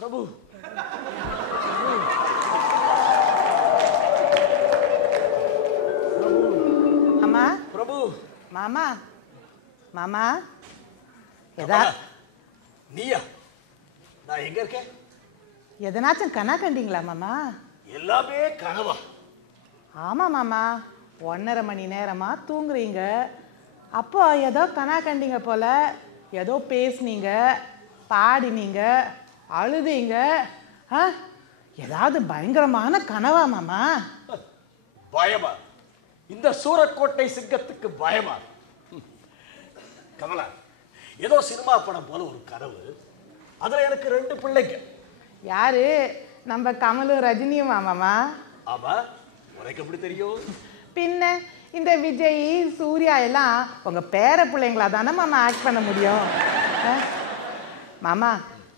பிரபு அம்மா பிரபு மாமா மாமா நீயா? நான் எங்க இருக்கேன்? எதனாச்சும் கனா கண்டீங்களா மாமா? எல்லாமே கனவா? ஆமா மாமா, 1.5 மணி நேரமா தூங்குறீங்க. அப்போ ஏதோ கனா கண்டீங்க போல. ஏதோ பேசுனீங்க, பாடினீங்க, அழுதீங்க. ஏதாவது பயங்கரமான கனவா மாமா? பயமா? இந்த சூரக்கோட்டை சிங்கத்துக்கு பயமா? கமலா, ஏதோ சினிமா படம் போல ஒரு கனவு. அதுல எனக்கு 2 பிள்ளைங்க. யாரு? நம்ம கமலும் ரஜினியுமா மாமா? ஆமா, உனக்கு எப்படி தெரியும்? பின்ன இந்த விஜய், சூர்யா எல்லாம் உங்க பேர பிள்ளைங்களா தானே மாமா ஆக்ட் பண்ண முடியும்? மாமா,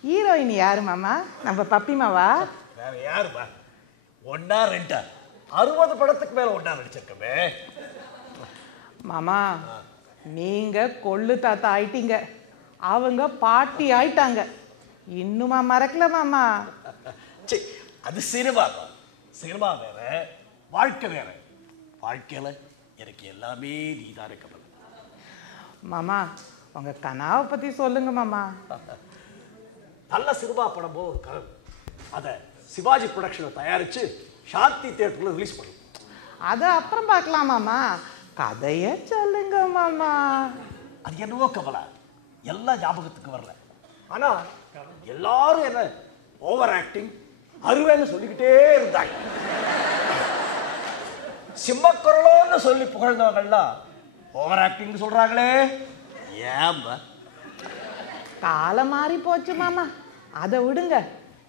ஹீரோயின் யாரு மாமா? நம்ம பப்பிமாவா? வேற யாருமா? 1 2 60 படத்துக்கு மேல ஒண்ணா நடிச்சிருக்கமே. மாமா, நீங்க கொள்ளு தாத்தா ஆயிட்டீங்க, அவங்க பாட்டி ஆயிட்டாங்க. இன்னுமா மறக்கல மாமா? அது சினிமா. சினிமா வேற, வாழ்க்கை வேற. வாழ்க்கையில எனக்கு எல்லாமே நீதானே கமலா. மாமா, உங்க கனாவை பத்தி சொல்லுங்க மாமா. நல்ல சினிமா படம் போல ஒரு கனவு. அதை சிவாஜி புரொடக்ஷனை தயாரிச்சு சாந்தி தியேட்டர்ல ரிலீஸ் பண்ணும். அதை அப்புறம் பார்க்கலாம் மாமா, கதைய சொல்லுங்க மாமா. அது என்னவோ கமலா, எல்லா ஞாபகத்துக்கு வரல. ஆனா எல்லாரும் என்ன ஓவர் ஆக்டிங், அருவேன்னு சொல்லிக்கிட்டே இருந்தாங்க. சிம்மக்குரலோன்னு சொல்லி புகழ்ந்தவங்கள்லாம் ஓவர் ஆக்டிங் சொல்றாங்களே. ஏம்மா? காலம் மாறி போச்சு மாமா, அதை விடுங்க.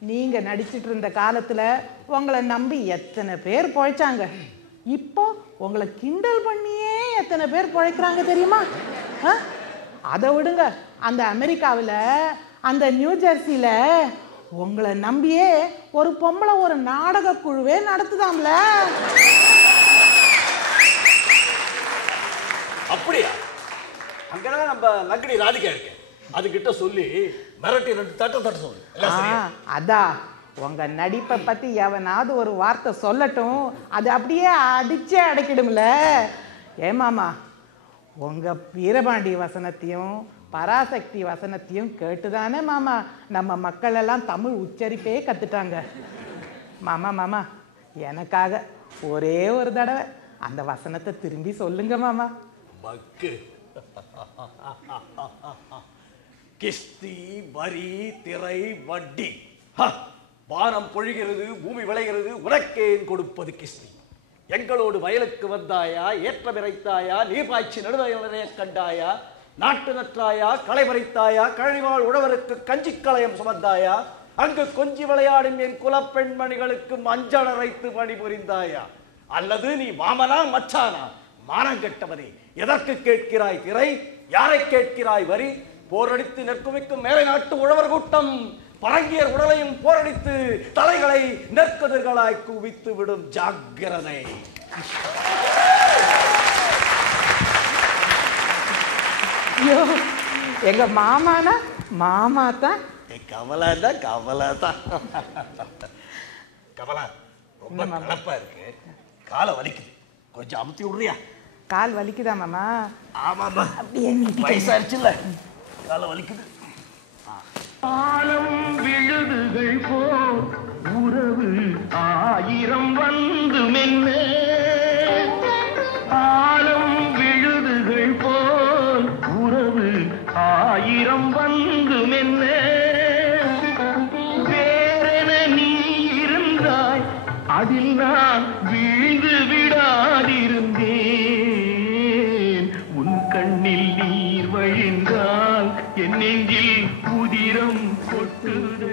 நீங்க நடிச்சிட்டு இருந்த காலத்துல உங்களை நம்பி எத்தனை பேர் பொழைச்சாங்க. இப்போ உங்களை கிண்டல் பண்ணியே எத்தனை பேர் பொழைக்கிறாங்க தெரியுமா? அதை விடுங்க. அந்த அமெரிக்காவில், அந்த நியூ ஜெர்சியில உங்களை நம்பியே ஒரு பொம்பளை ஒரு நாடக குழுவே நடத்துதாம்ல. அப்படியா? அங்கதான் நம்ம லங்கடி ராதிகா இருக்கு. அதுகிட்ட சொல்லி மிரட்டி 2 தட்ட சொல்லு. அதான், உங்க நடிப்பை பத்தி எவனாவது ஒரு வார்த்தை சொல்லட்டும், அது அப்படியே அடிச்சே அடைக்கிடும்ல. ஏமாமா, உங்க வீரபாண்டி வசனத்தையும் பராசக்தி வசனத்தையும் கேட்டுதானே மாமா நம்ம மக்கள் எல்லாம் தமிழ் உச்சரிப்பே கத்துட்டாங்க. மாமா மாமா, எனக்காக ஒரே ஒரு தடவை அந்த வசனத்தை திரும்பி சொல்லுங்க மாமா. மக்கு கிஸ்தி, வரி, திரை, வட்டி. வானம் பொழிகிறது, பூமி விளைகிறது, உனக்கேன் கொடுப்பது கிஸ்தி. எங்களோடு வயலுக்கு வந்தாயா, ஏற்றம் இறைத்தாயா, நீர் பாய்ச்சி நடுவயலனைய கண்டாயா, நாட்டு நற்றாயா, களை பறித்தாயா, கழிவாள் உழவருக்கு கஞ்சிக்களையம் சுமந்தாயா, அங்கு கொஞ்சி விளையாடும் என் குலப்பெண்மணிகளுக்கு மஞ்சள் அரைத்து பணிபுரிந்தாயா, அல்லது நீ மாமனா மச்சானா? மானங்கெட்டவனே, எதற்கு கேட்கிறாய் திரை? யாரை கேட்கிறாய் வரி? போரடித்து நெற்குமிக்கும் மேலை நாட்டு உழவர் கூட்டம் பரங்கியர் உடலையும் போரடித்து தலைகளை நெற்கதிர்களாய் குவித்து விடும். ஜாக்கிரதை. எங்க மாமானா மாமா தான். கமலா தான், கமலா தான். கமலா, ரொம்ப கலப்பா இருக்கு, காலை வலிக்குது, கொஞ்சம் அமுத்தி விடுறியா? கால் வலிக்குதா மாமா? ஆமாமா, அப்படியே வயசாயிருச்சுல்ல, காலை வலிக்குது. காலம் விழுதுகள் போல் உறவு 1000 வந்து மென்ன, காலம் விழுதுகள் போல் உறவு 1000 வந்து மென்ன, வேறென நீ இருந்தாய், அதில் நான் வீழ்ந்து விடாதிருந்தேன். உன் கண்ணில் நீர் வழிந்தால் என் நெஞ்சில் உதிரம் கொட்டுதே.